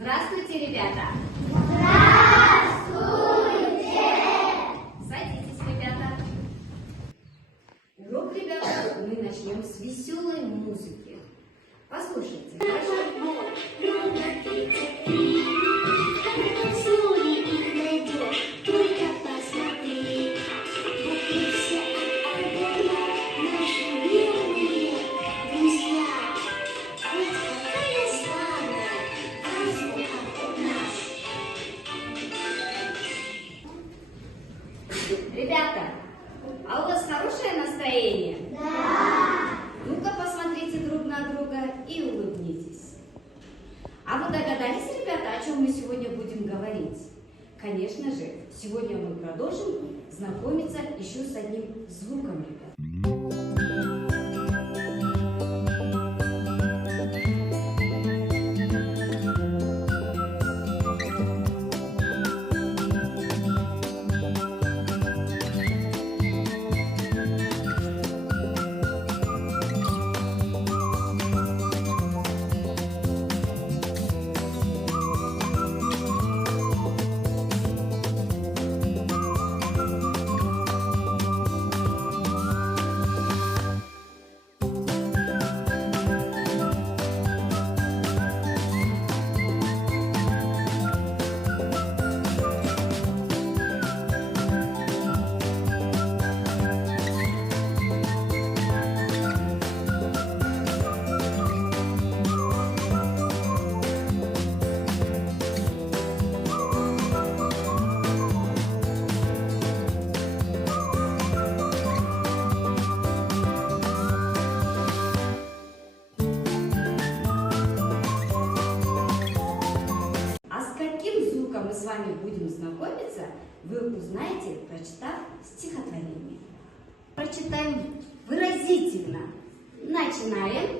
Здравствуйте, ребята! Здравствуйте! Садитесь, ребята. Урок, ребята, мы начнем с веселой музыки. Послушайте. Ребята, а у вас хорошее настроение? Да! Ну-ка, посмотрите друг на друга и улыбнитесь. А вы догадались, ребята, о чем мы сегодня будем говорить? Конечно же, сегодня мы продолжим знакомиться еще с одним звуком, ребята. Мы с вами будем знакомиться, вы узнаете, прочитав стихотворение. Прочитаем выразительно. Начинаем.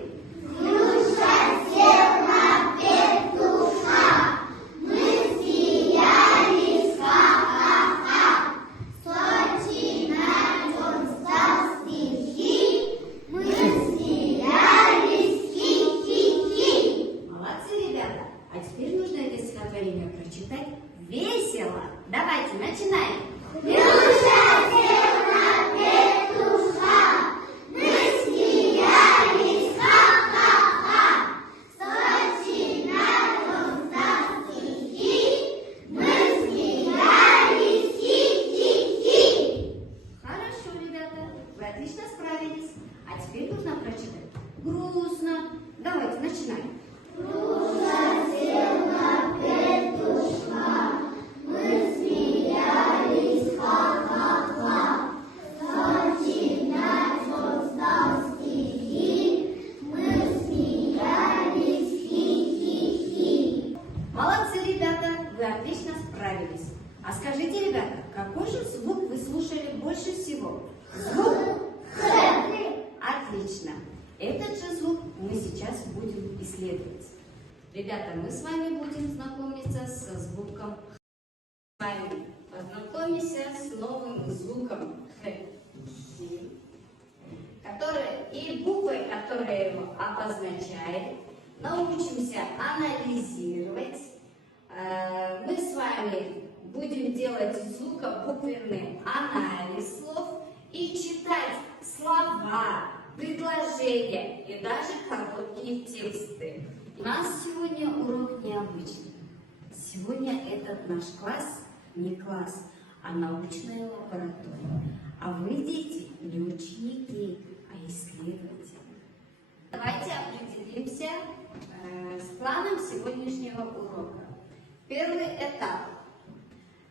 Душа села петуха, мы смеялись, ха-ха-ха. Сочи на нем стал стихи, мы смеялись, хи-хи-хи. Молодцы, ребята. А теперь нужно это стихотворение прочитать весело. Давайте, начинаем. Душа села петуха, мы смеялись, ха-ха-ха. Сочи на нем стал стихи, мы смеялись, хи-хи-хи. Хорошо, ребята, вы отлично справились. А теперь нужно прочитать грустно. Давайте, начинаем. Душа села петушка, мы смеялись, ха-ха-ха. Сочи на нем стал стихи, мы смеялись, хи-хи-хи. Молодцы, ребята, вы отлично справились. А скажите, ребята, какой же звук вы слушали больше всего? Звук Х. Отлично. Этот же звук мы сейчас будем исследовать. Ребята, мы с вами будем знакомиться со звуком Х. С вами познакомимся с новым звуком Х. И буквы, которые его обозначают, научимся анализировать. Мы с вами будем делать звукобуквенный анализ слов и читать слова, предложения и даже короткие тексты. У нас сегодня урок необычный. Сегодня этот наш класс не класс, а научная лаборатория. А вы, дети, не ученики, а исследователи. Давайте определимся с планом сегодняшнего урока. Первый этап.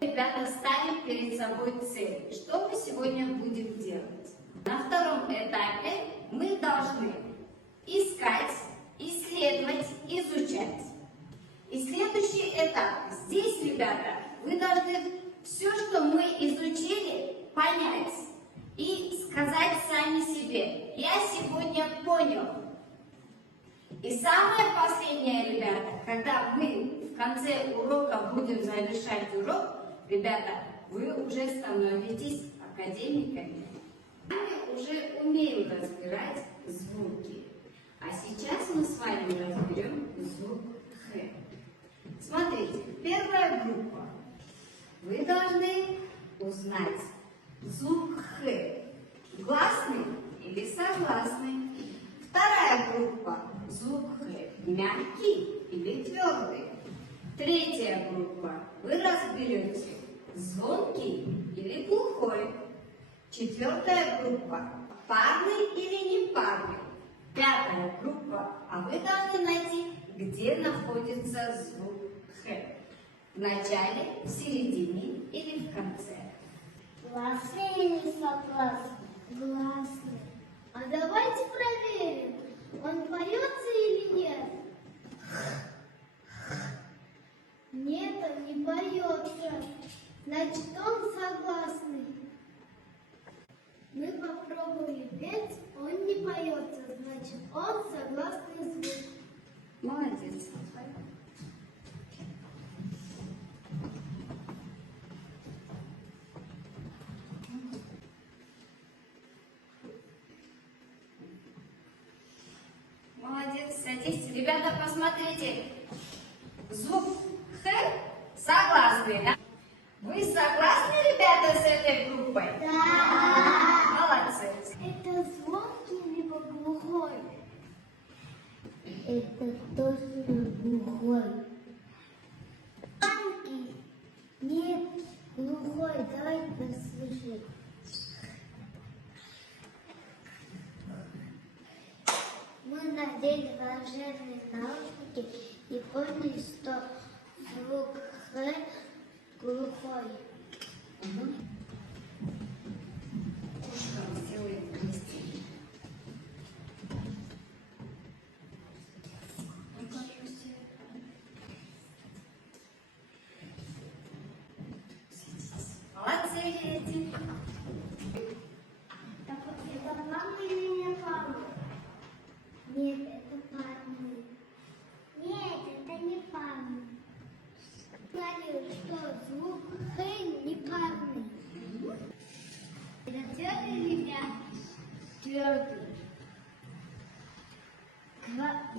Ребята, ставим перед собой цель. Что мы сегодня будем делать? На втором этапе мы должны искать, исследовать, изучать. И следующий этап. Здесь, ребята, вы должны все, что мы изучили, понять и сказать сами себе: я сегодня понял. И самое последнее, ребята, когда мы в конце урока будем завершать урок, ребята, вы уже становитесь академиками. Мы уже умеем разбирать звуки. А сейчас мы с вами разберем звук Х. Вы должны узнать звук Х. Гласный или согласный. Вторая группа. Звук Х. Мягкий или твердый. Третья группа. Вы разберете звонкий или глухой. Четвертая группа. Парный или непарный. Пятая группа. А вы должны найти, где находится звук Х. В начале, в середине или в конце. Гласный или согласный? Гласный. А давайте проверим, он поется или нет? Нет, он не поется. Значит, он согласный. Мы попробовали петь, он не поется. Значит, он согласный звук. Молодец. Молодец, садись. Ребята, посмотрите. Звук Х согласный, да? Вы согласны, ребята, с этой группой? Да. Молодцы. Это звонкий либо глухой? Это тоже глухой. Звонкий? Нет, глухой. Давайте послушаем. Мы надели волшебные наушники и поняли, что звук Х глухой. Ушко сделаем вместе. Молодцы, дети. Это мама или не мама? Нет, это парни. Нет, это не парни. Говорю, что звук Х не парный. Это твердый или мягкий? Твердый.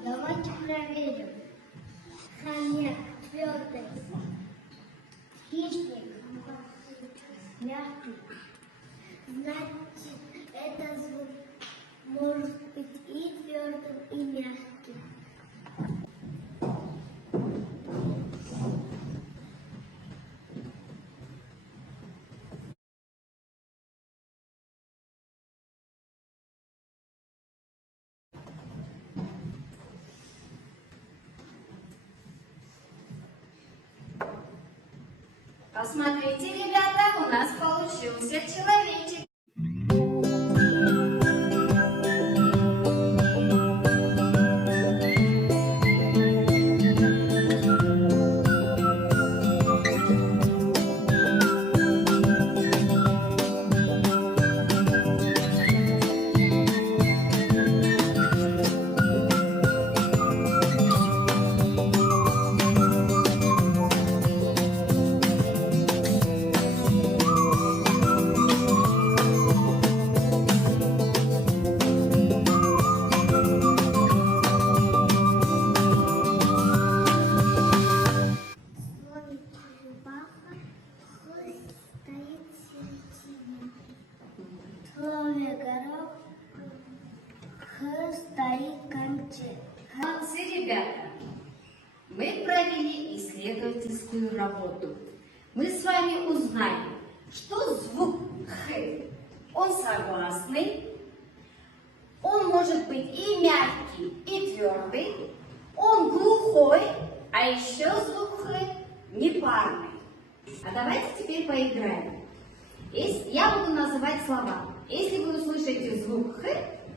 Давайте проверим. Хомяк твердый. Хищник мягкий. Значит, это звук может быть и твердым, и мягким. Посмотрите, ребята, у нас получился человечек. Молодцы, ребята! Мы провели исследовательскую работу. Мы с вами узнали, что звук Х, он согласный, он может быть и мягкий, и твердый, он глухой, а еще звук Х непарный. А давайте теперь поиграем. Я буду называть слова. Если вы услышите звук Х,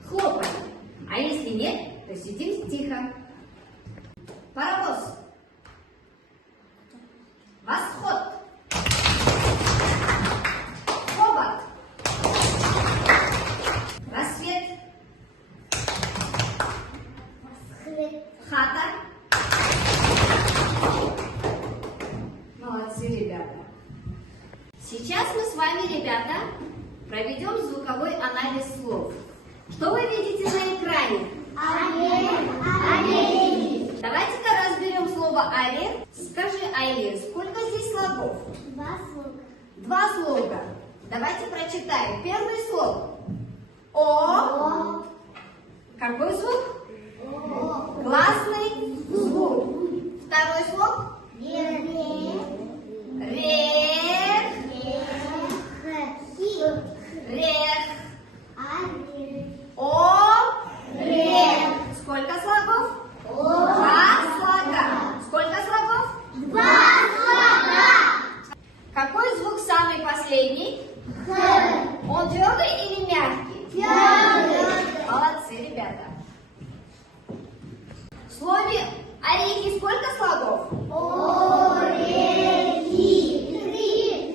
хлопаем. А если нет, то сидим тихо. Паровоз. Восход. Робот. Рассвет. Хата. Молодцы, ребята. Сейчас мы с вами, ребята, проведем звуковой анализ слов. Что вы видите на экране? Орех. Давайте-ка разберем слово орех с Скажи, Айлин, сколько здесь слогов? 2 слога. 2 слога. Давайте прочитаем. Первый слог. О. Какой звук? О. Гласный звук. Второй слог. Рех. Рех. О. Рех. Сколько слогов? 2 слога. Сколько слогов? 2 слога. Какой звук самый последний? Он твердый или мягкий? Твердый. Молодцы, ребята. В слове орехи сколько слогов? Орехи.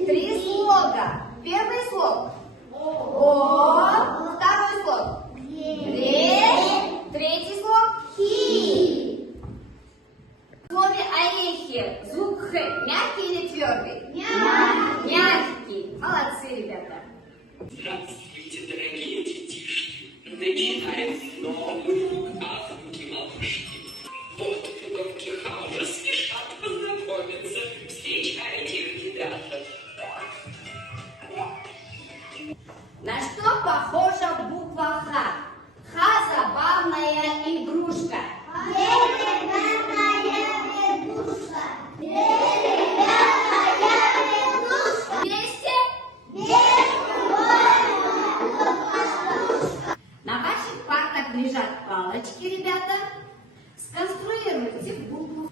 3 слога. Первый слог. О. Второй слог. Ре. Третий слог. Хи. В слове орехи звук Х мягкий или твердый? Мягкий. Мягкий. Молодцы, ребята. Здравствуйте, дорогие детишки! Начинается новый урок азбуки малышки. Вот пуговки Хаура спешат познакомиться. Встречайте их, ребята. На что похожа буква Х? Х – забавная игрушка. Вместе? На ваших партах лежат палочки, ребята. Сконструируйте букву.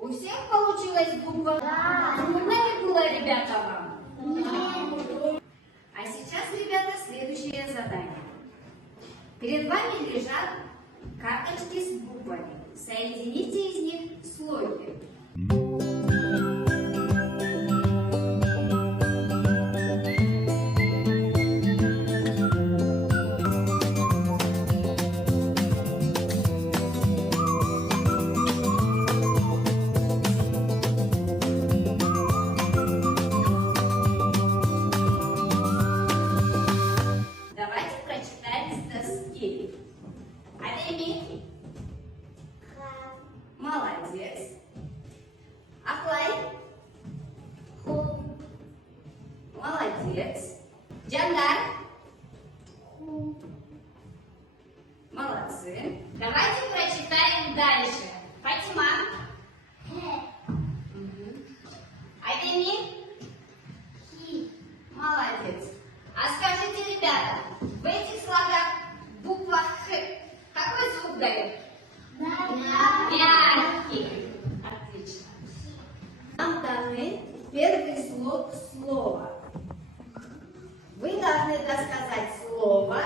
У всех получилась буква? Да. Трудно ли было, ребята, вам? А сейчас, ребята, следующее задание. Перед вами лежат карточки с буквами. Соедините из них слоги. Давайте прочитаем с доски. Адеми. Молодец. Ахлай. Молодец. Джандар. Молодцы. Давайте прочитаем дальше. Фатима. Мгм. Адеми. Молодец. А скажите, ребята, в этих слогах буква Х какой звук дает? Мягкий. Отлично. Нам даны первый слог слова. Вы должны досказать слово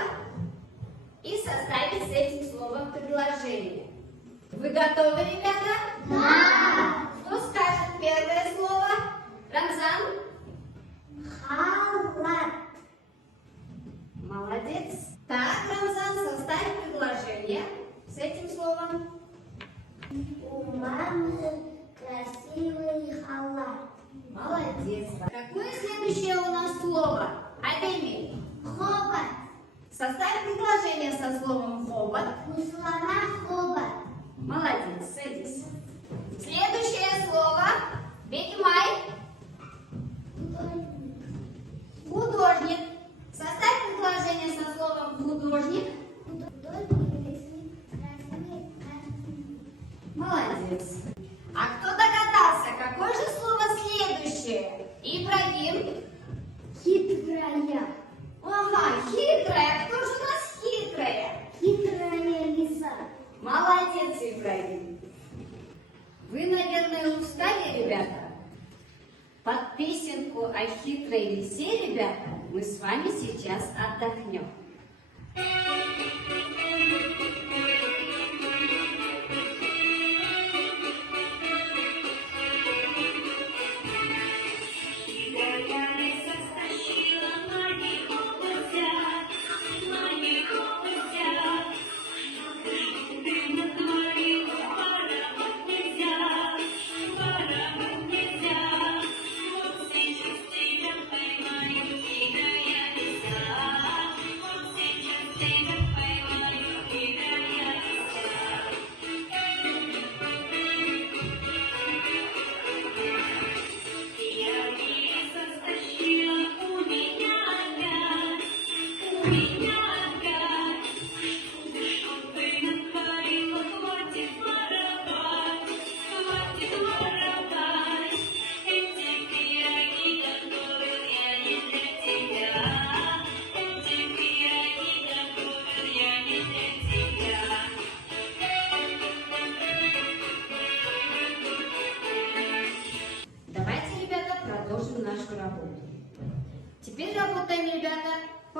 и составить с этим словом предложение. Вы готовы, ребята? Да. Кто скажет первое слово? Рамзан? Халат. Молодец. Так, Рамзан, составь предложение с этим словом. У мамы красивый халат. Молодец. Какое следующее у нас слово? Адеми. Хобот. Составь предложение со словом хобот. У слона хобот. Молодец, садись. Следующее слово. Бекимай. Художник. Составь предложение со словом художник. Молодец. А кто догадался, какое же слово следующее? Ибрагим. Хитрая. Ага, хитрая. Кто же у нас хитрая? Хитрая лиса. Молодец, Ибрагим. Вы, наверное, устали, ребята? Под песенку о хитрой лисе, ребята, мы с вами сейчас отдохнем.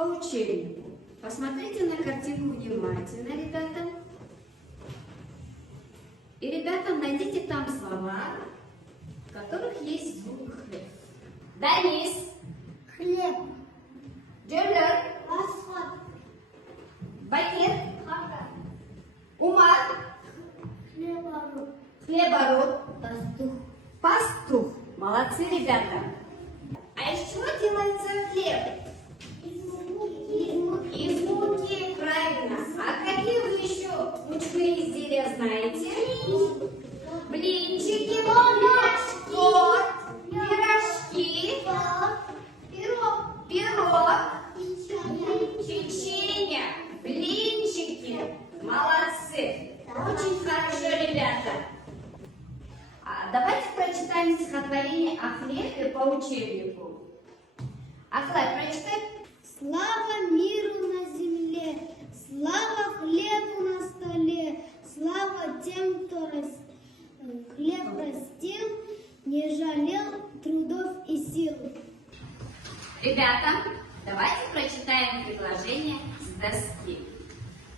по учебнику. Посмотрите на картинку внимательно, ребята. И, ребята, найдите там слова, в которых есть звук «х». Денис, Хлеб. Джемлер, Асфальт. Бакир, Хата. Умар, Хлебороб. хлебороб, Пастух. пастух. Молодцы, ребята. А из чего делается хлеб? Из муки, правильно. А какие вы еще мучные изделия знаете? Блинчики, торт, пирожки, пирог, печенье, блинчики. Молодцы. Очень хорошо, ребята. Давайте прочитаем стихотворение о хлебе по учебнику. Ахлай, прочитай. Слава миру на земле, слава хлебу на столе, слава тем, кто хлеб растил, не жалел трудов и сил. Ребята, давайте прочитаем предложение с доски.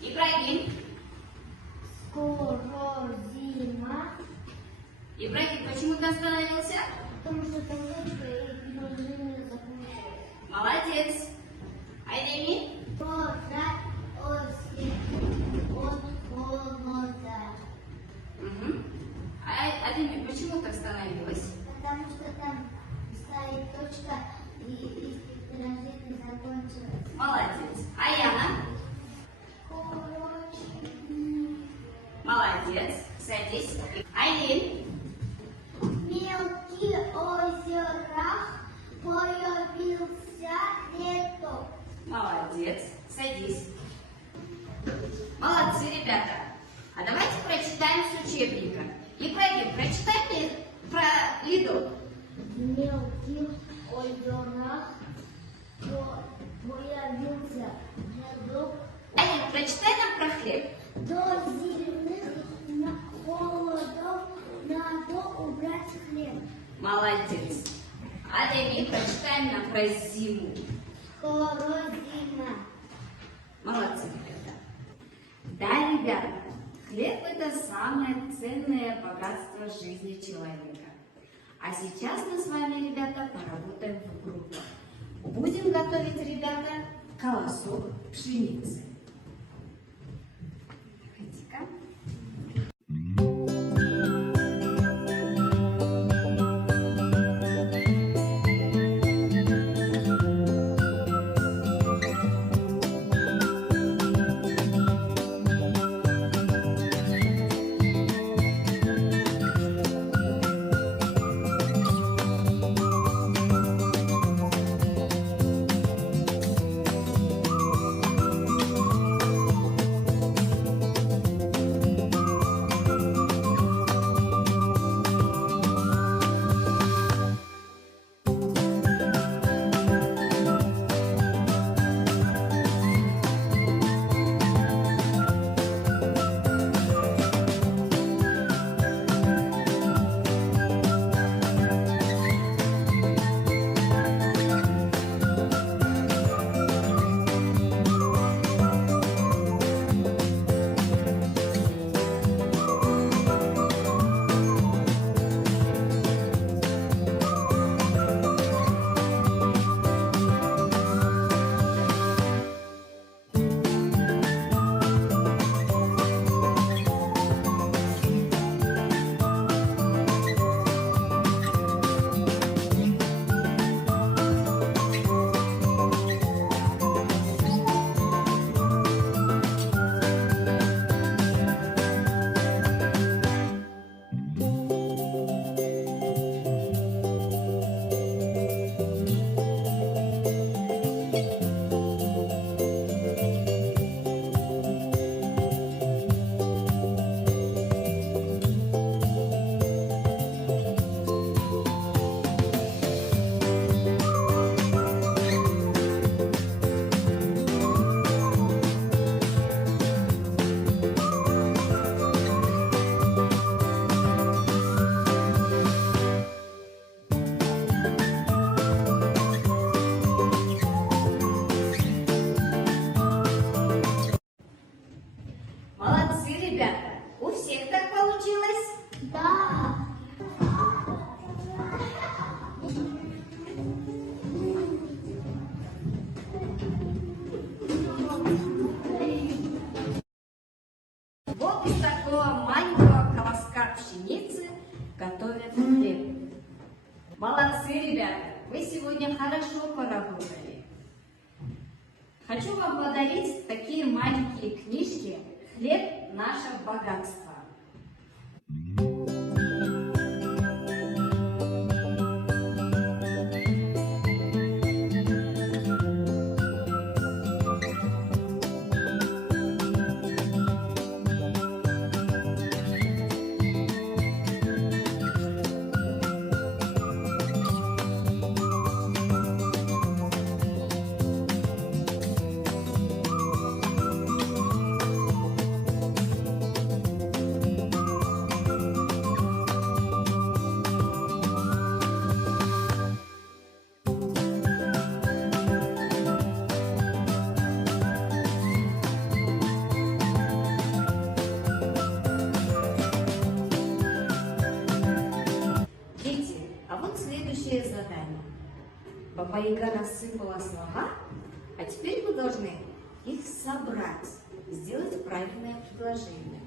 Ибрагим. Скоро зима, Ибрагим, почему ты остановился? потому что там лучше и предложение закончилось. Молодец. Айдеми. Скоро осень от холода, Угу. Айдеми, почему ты остановилась? потому что там стоит точка и предложение закончилось. Молодец. Аяна. Короче, Молодец. Садись. Айлин. мелкий озерах появился лето. Молодец. Садись. Молодцы, ребята. А давайте прочитаем с учебника. Ибрагим, прочитай мне про Лиду. В мелких озерах появился ледок. Айлин, прочитай нам про хлеб. До зимних холодов надо убрать хлеб. Молодец. Адеми, прочитай нам про зиму. Скоро зима. Молодцы, ребята. Да, ребята, хлеб – это самое ценное богатство жизни человека. А сейчас мы с вами, ребята, поработаем в группах. Будем готовить, ребята, колосок пшеницы. Давайте-ка. сегодня хорошо поработали. Хочу вам подарить такие маленькие книжки «Хлеб – наше богатство». Дети, а вот следующее задание. Баба Яга рассыпала слова, а теперь вы должны их собрать, сделать правильное предложение.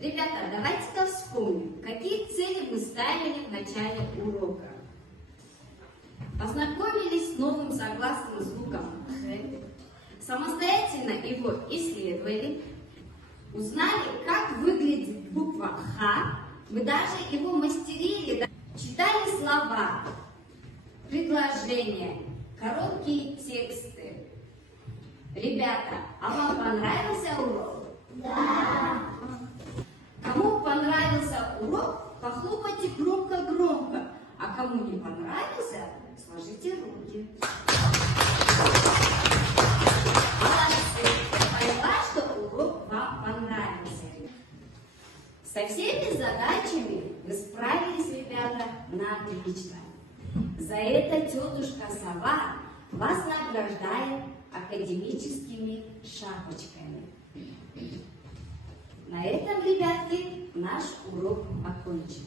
Ребята, давайте-ка вспомним, какие цели мы ставили в начале урока. Познакомились с новым согласным звуком «х», самостоятельно его исследовали, узнали, как выглядит буква «х», мы даже его мастерили, читали слова, предложения, короткие тексты. Ребята, а вам понравился урок? Да. Кому понравился урок, похлопайте громко-громко, а кому не понравился, сложите руки. Молодцы! Я поняла, что урок вам понравился. Со всеми задачами вы справились, ребята, на отлично. За это тетушка Сова вас награждает академическими шапочками. На этом, ребятки, наш урок окончен.